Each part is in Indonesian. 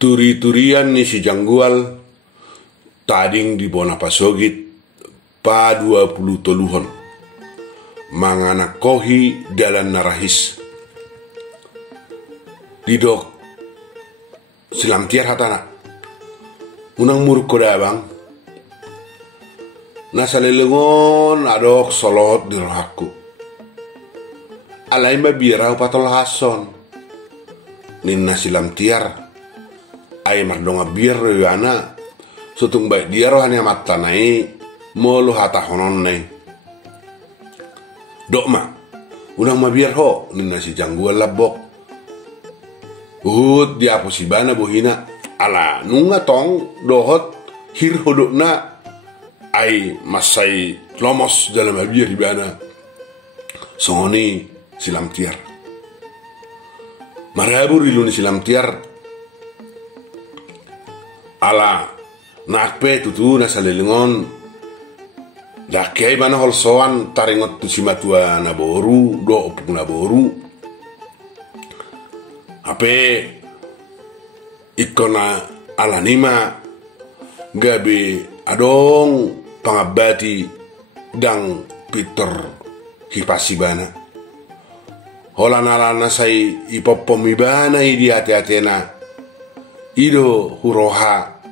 Turi-turian ni si Janggual tading di Bonapasogit pa 20 toluhon manganak kohi dalan narahis didok silamtiar hatana unang muruk kodabang nasa lelengon adok solot di rohaku alay mabirau patol hason ninna silamtiar ay mardonga bir yana sutung baik dia rohani matta nai molu hata honon nai dok ma unang mabir ho ninna si Janggual labok dia posibana bohina ala nunga tong dohot hir hodokna ay masai lomos dalam mabir ibana songoni silamtiar marabur iluni silamtiar ala nakpe tutu nasa lelengon dakai bana holsoan taringot tu simatua naboru do opuk naboru ape ikona ala nima gabe adong pangabati dang Peter hipasi bana holanalana sai ipopom ibana idi ate-atena ido huroha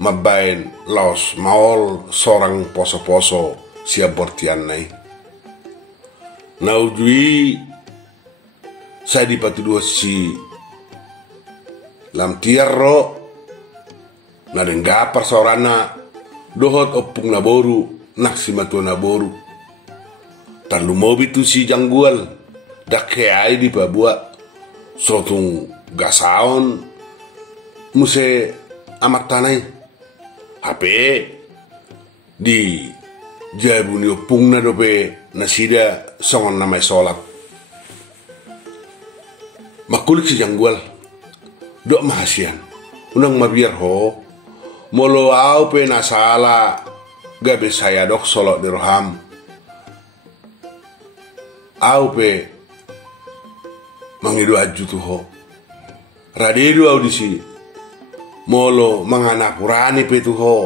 mabain laos maol sorang poso-poso siap bortian nai naujui saya dipatu dua si lam tiarro nadengga persorana dohot opung naboru naksi matua naboru tanlu mobi tu si Janggual dak ai di babua sotung gasaon muse amat tanai HP di jabuni opungna dope nasida songon namai solat makulik si Janggual dok mahasian unang mabiar ho molo au pe nasala gabe saya dok solot di roham au pe mangidu aju tuh ho radedu audisi molo manganapurani petuho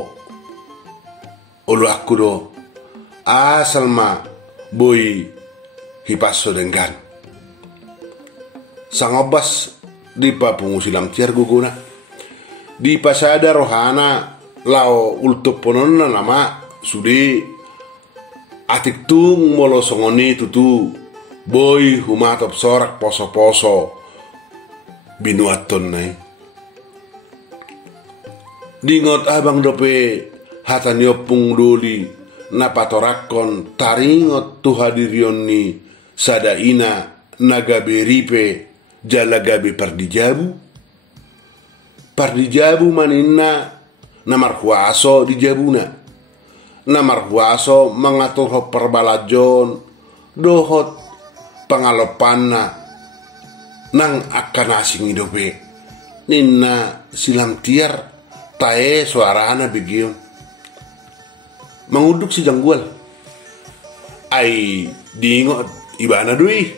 ulu aku do asal ma boy hipaso denggan sangobas di papungu silam tiar guguna di pasada rohana lao ultup pononna nama sudi atik tung molo songoni tutu boy humatop sorak poso-poso binuaton nai dingot abang dope hataniopung doli napatorakon taringot tuhadirion ni sadaina nagabe ripe jalagabe pardijabu maninna namarhuaso di jabuna namarhuaso mengatur ho perbalajon dohot pangalopanna nang akan asing idope ninna silamtiar tae suarana begion menguduk si Janggual ai dingot ibana dui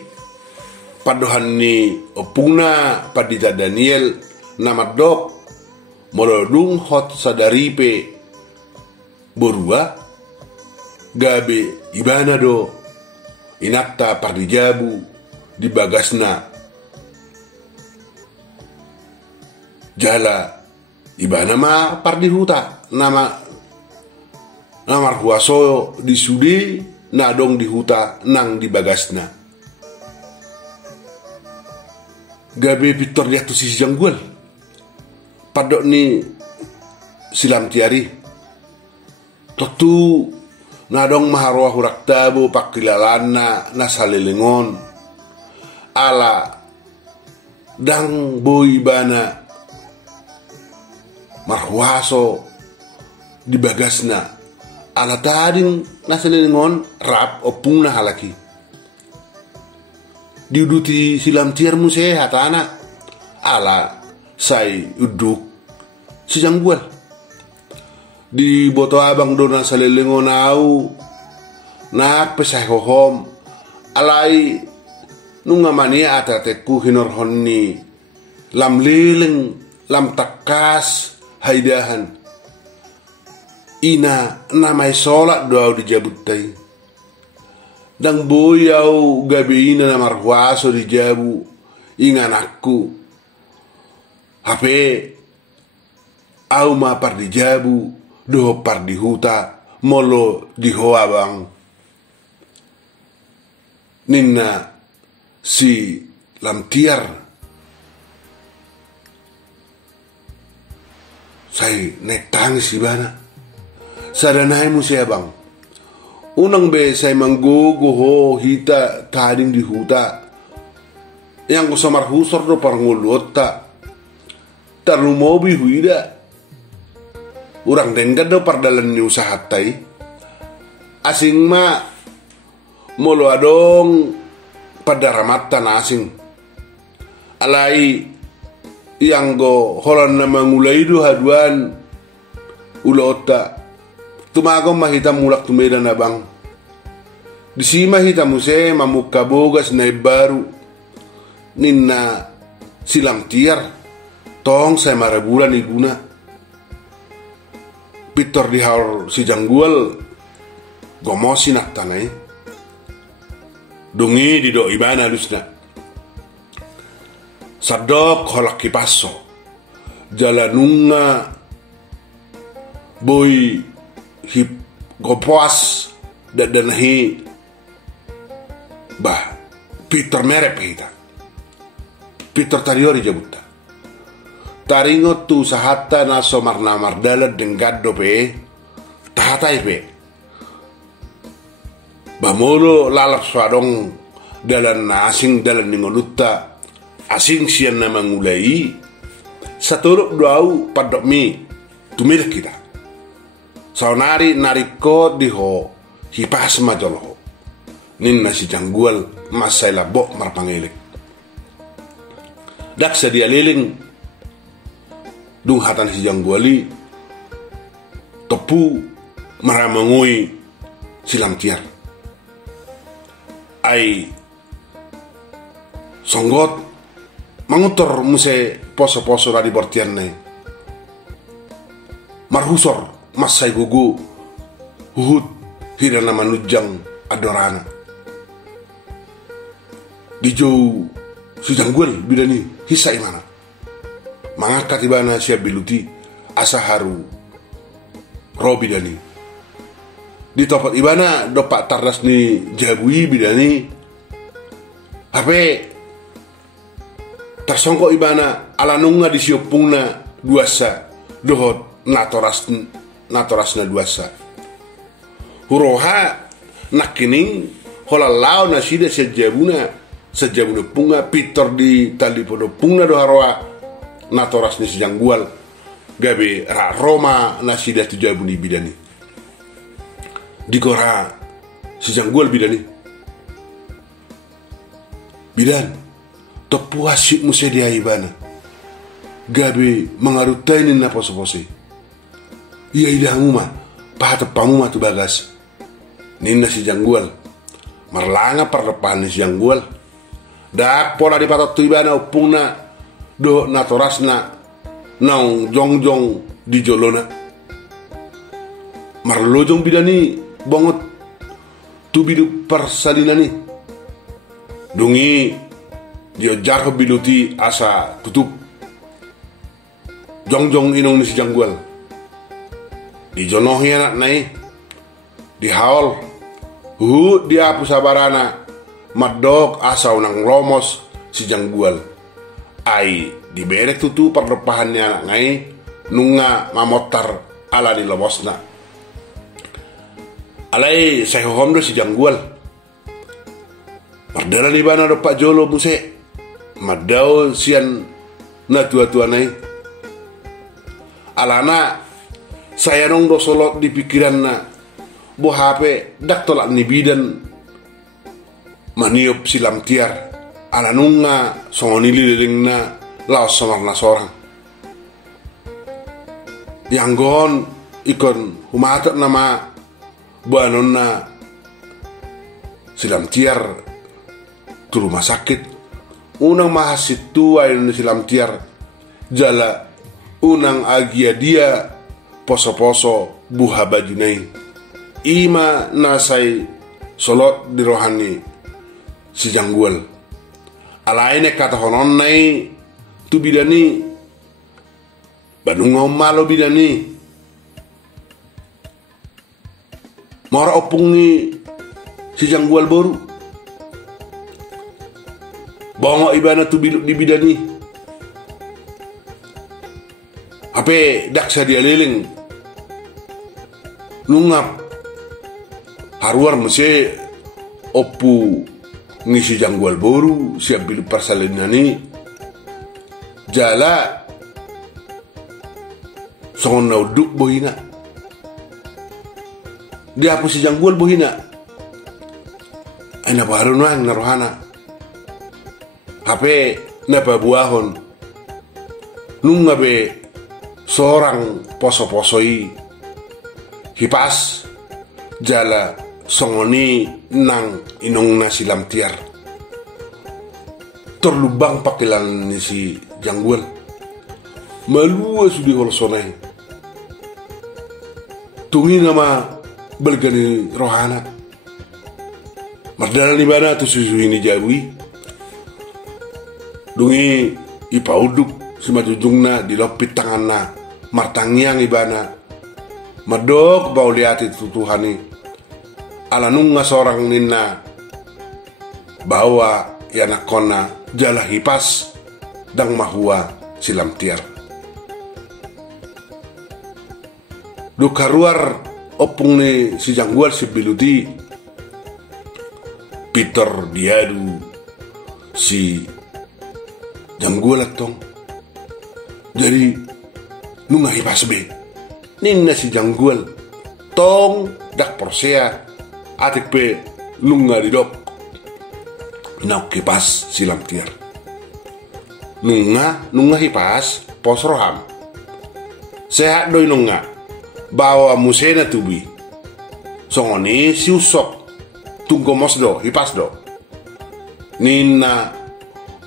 padohan ni opungna padita Daniel namadok molodung hot sadaripe borua gabe ibana do inatta pardijabu di bagasna jala ibana ma pardi huta nama marhuaso di sudi nadong di huta nang di bagasna gabe Peter lihat tu si Janggual padok ni silam tiari tentu nadong maharwa hurak tabu pakilalana nasalelengon ala dang boy bana marhuaso di bagasna ala tading nasalelengon rap opungna halaki diuduti silam tiar muse hatana ala sai uduk si Janggual di boto abang dona salelengon au nak pesah hohom alai nunga mania atateku hinor honni lam lileng lam tak kas haidahan ina namai solat doa dijabutai dang boyau gabe ina na marhuaso dijabu ingan aku hape au ma par dijabu do par dihuta molo dihoa bang ninna si lamtiar sai nek tangis ibana sadanai mu siya bang unang be say manggugo ho hita kading di huta yang kusamar husor do parngulota tarumobi huida urang denggad do pardalan ni usahatai asing ma molo adong pada ramatan asing alai yang go holan na mangulay do haduan ulota tumagom mahita mulak tumeda na bang disima hita muse mamuka bogas na baru ninna silang tiar tong saya marabulan iguna pitor di hal si janggual gomosi nak tanai dungi di do ibana lusna sadok holak kipaso jalanunga boy hip gopoas dadanahi bah Peter merep kita Peter tariori jabuta taringo tu sahata na somar namar dalat dengaddo pe tahatai pe bamolo lalap swadong dalan na asing dalan ningolutta asing sian na mangulai satuluk doau padok mi tumil kita saunari nariko diho hipas majolo ninna si janggual masai labok marpangelik dak sedia liling dung hatan si jangguali tepu maramangui silam tiar ai songgot mangutor muse poso-poso radi bortian nai marhusor masai gugu huhut hirana manujang adorana dijau si janggual bidani hisa imana mangangkat ibana siap biluti asa haru robi dani di topat ibana dopak tardas ni jabui bidani hape tersongkok ibana alanunga di siopungna duasa dohot natorasna duasa huroha nakining holalau nasida sejabuna punga pitor di tali podo punga do haroa natoras ni sejanggual gabe ra Roma nasida tujabuni bidani dikora sejanggual bidani bidan topuasik musedia ibana gabe mengarutai ni na pose-pose iya idamu mah pahatepamu mah tu bagas ninna sejanggual marlanga perdepan ni sejanggual dak pola di patot tu ibana upungna do natorasna naung jongjong di jolona marlojong bidani bongot tu bidu persalinani dungi dia jarho biduti asa tutup jongjong inong ni si janggual di jonohi anak nai di haul dia pusabarana madok asa unang lomos si janggual ai diberek tutu perdepahannya anak ngai nunga mamotar ala di lomosna alai saya homdo si janggual perdana di bana do pak jolo buse madau sian na tua-tua nai alana saya nong do solot di pikiran na bo hape dak tolak ni bidan maniop silam tiar alanunga songonili lelingna laos somarna sorang yanggon ikon humatat nama buanonna silam tiar tu rumah sakit unang mahasitua ini silam tiar jala unang agia dia poso-poso buha bajunai ima nasai solot di rohani si janggual alaine kata honon nai tu bidani banungau malo bidani mora opungi si janggual baru bongo ibana tu biluk di bidani ape daksa dia liling nungap haruar mese opu ngisi janggual baru siap bilu parsalinani jala songon nauduk bohina dia hapus si janggual bohina ana baru nang narohana hape napa buahon nunga be seorang poso-posoi hipas jala songoni nang inong na silam tiar terlubang pakilan ni si janggual malua sudi holsonai tungi nama belgani rohana mardana ni bana tu susu ini jawi dungi ipauduk si majujungna dilopit tanganna martangiang ibana madok bau liati tutuhani ala nunga seorang nina bawa yanakona jala hipas dang mahua silam tiar dukaruar opung ni si janggual si biludi Peter diadu si janggual atong jadi nunga hipas be ninna si janggual tong dak persea atik pe nunga didok nak hipas silam tiar nunga hipas posroham sehat doi nunga bawa musena tubi songoni si usok tunggu mosdo hipas do nina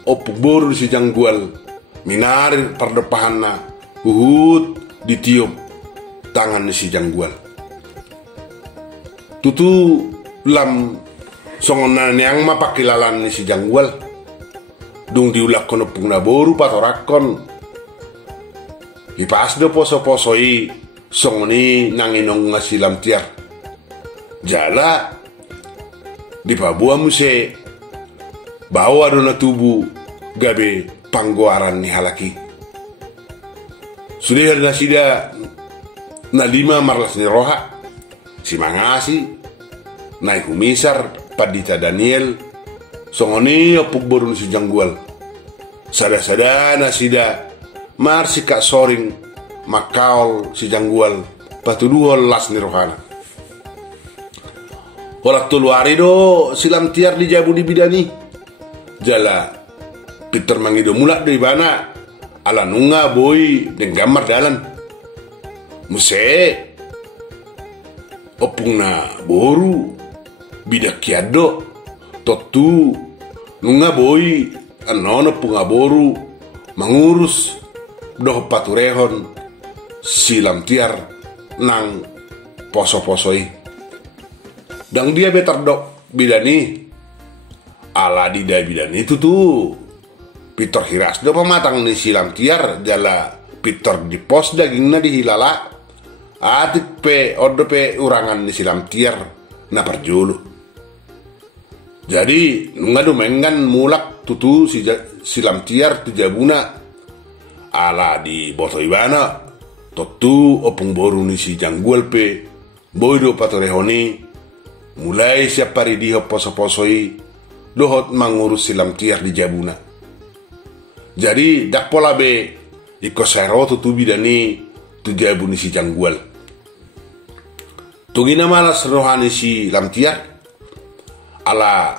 opuk boru si janggual minari pardepahana uhud ditiup tangan si janggual tutu lam songonan yang mapakilalan ni si janggual dung diulak kono pungna boru patorakon hipas do poso-posoi songoni nanginong ngasilam tiar jala di pabua muse bawa dona tubuh gabe panggoaran ni halaki sudah ada sida na lima marlas ni roha si mangasi naik kumisar padita Daniel songoni opuk borun si janggual sada-sada na sida mar si kak soring makaol si janggual patuduhol las ni rohana Holat tuluari do silam tiar di jabu di bidani jala Peter mangido mulak dari bana ala nunga boy dan gambar dalan muse opungna boru bidak kiado totu nunga boy anono punga boru mangurus doh paturehon silam tiar nang poso-posoi dang dia betar dok bidani ala di dai bidani itu tuh Peter hiras do pematang ni silam tiar jala Peter di pos dagingna dihilala atik pe odo pe urangan ni silam tiar na perjulu jadi ngadu mengan mulak tutu si silam tiar tu jabuna ala di boto ibana totu opung boru ni si janggual pe boydo patorehoni mulai siap pari diho poso-posoi dohot mangurus silam tiar di jabuna jadi dak pola be iko sero tutu bidani tu jabuni si janggual tugina malas rohani si lam tiar ala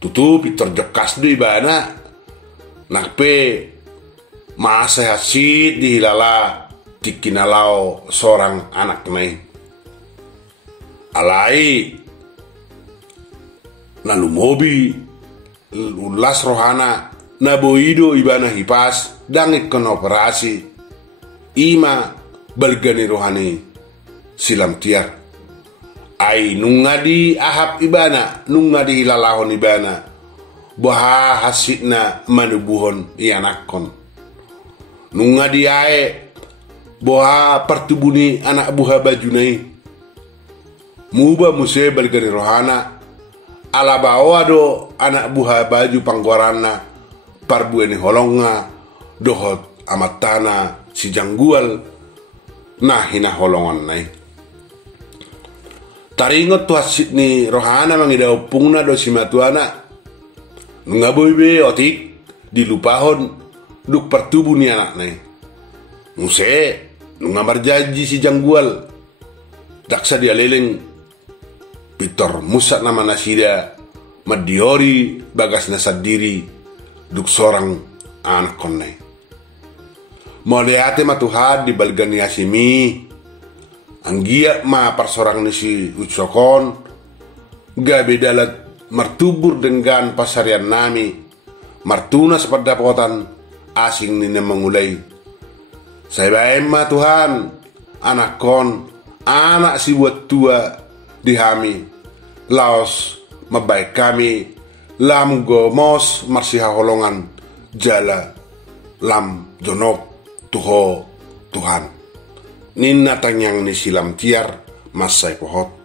tutu Peter jokas di bana nakpe masa hasid dihilala tikinalau seorang anak nai alai nalu mobi ulas rohana naboido ibana hipas dangit kon operasi ima balgani rohani silam tiar. Ai nungadi ahap ibana, nungadi hilalahon ibana, boha hasidna manubuhon ianakon. Nungadi ae boha pertubuni anak buha bajunai. Muba muse balgani rohana, ala bawa do anak buha baju pangguarana, parbueni holonga, dohot amatana si janggual, nah hina holongan nai. Taringot tu hasit ni rohana mangida opungna do simatuana, nungaboy be otik dilupahon duk pertubu ni anak nai. Muse nungambar janji si janggual, daksa dia leleng Pitor musak nama nasida madiori bagas nasadiri duk sorang anak konai. Moliate matuhad di balgani asimi anggia ma persorang nisi ucokon gabe dalat martubur dengan pasarian nami martuna seperdapotan asing nina mengulai. Saya baik ma Tuhan anak kon anak si buat tua dihami laos mabaik kami lam gomos marsiha holongan jala lam jonok tuho Tuhan ninna tanyang ni silam tiar masai pohot.